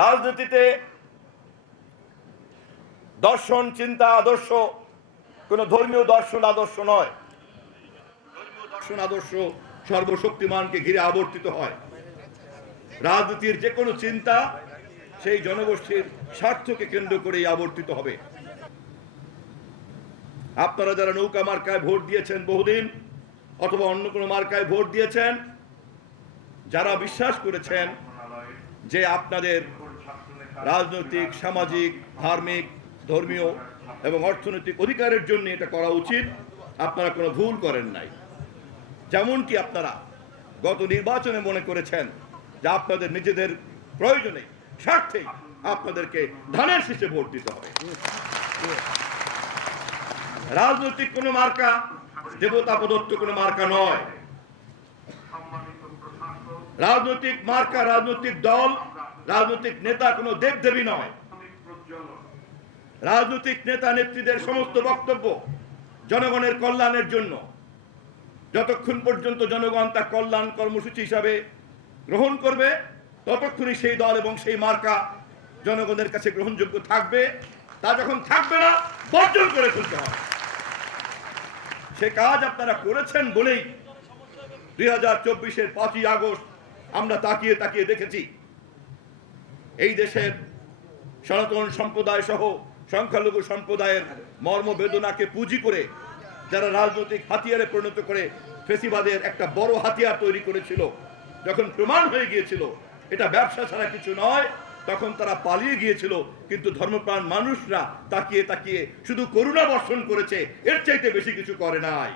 রাজনীতিতে দর্শন, চিন্তা, আদর্শ কোনো ধর্মীয় দর্শন আদর্শ নয়। ধর্মীয় দর্শন আদর্শ সর্বশক্তিমানকে ঘিরে আবর্তিত হয়। রাজনীতির যে কোনো চিন্তা সেই জনগোষ্ঠীর স্বার্থকে কেন্দ্র করেই আবর্তিত হবে। আপনারা যারা নৌকা মার্কায় ভোট দিয়েছেন বহুদিন, অথবা অন্য কোনো মার্কায় ভোট দিয়েছেন, যারা বিশ্বাস করেছেন যে আপনাদের রাজনৈতিক, সামাজিক, ধার্মিক, ধর্মীয় এবং অর্থনৈতিক অধিকারের জন্য এটা করা উচিত, আপনারা কোনো ভুল করেন নাই। যেমনটি আপনারা গত নির্বাচনে মনে করেছেন যে আপনাদের নিজেদের প্রয়োজনে, স্বার্থেই আপনাদেরকে ধানের শীষে ভোট দিতে হবে। রাজনৈতিক কোনো মার্কা দেবতা প্রদত্ত কোনো মার্কা নয়। রাজনৈতিক মার্কা, রাজনৈতিক দল, রাজনৈতিক নেতা কোনো দেবদেবী নয়। রাজনৈতিক নেতা নেত্রীদের সমস্ত বক্তব্য জনগণের কল্যাণের জন্য। যতক্ষণ পর্যন্ত জনগণ তা কল্যাণ কর্মসূচি হিসাবে গ্রহণ করবে, ততক্ষণই সেই দল এবং সেই মার্কা জনগণের কাছে গ্রহণযোগ্য থাকবে। তা যখন থাকবে না, বর্জন করে ফেলতে হবে। সে কাজ আপনারা করেছেন বলেই 2024-এর 5ই আগস্ট আমরা তাকিয়ে তাকিয়ে দেখেছি এই দেশের সনাতন সম্প্রদায় সহ সংখ্যালঘু সম্প্রদায়ের মর্মবেদনাকে পুঁজি করে যারা রাজনৈতিক হাতিয়ারে পরিণত করে ফেসিবাদের একটা বড় হাতিয়ার তৈরি করেছিল, যখন প্রমাণ হয়ে গিয়েছিল এটা ব্যবসা ছাড়া কিছু নয়, তখন তারা পালিয়ে গিয়েছিল। কিন্তু ধর্মপ্রাণ মানুষরা তাকিয়ে তাকিয়ে শুধু করুণা বর্ষণ করেছে, এর চাইতে বেশি কিছু করে নাই।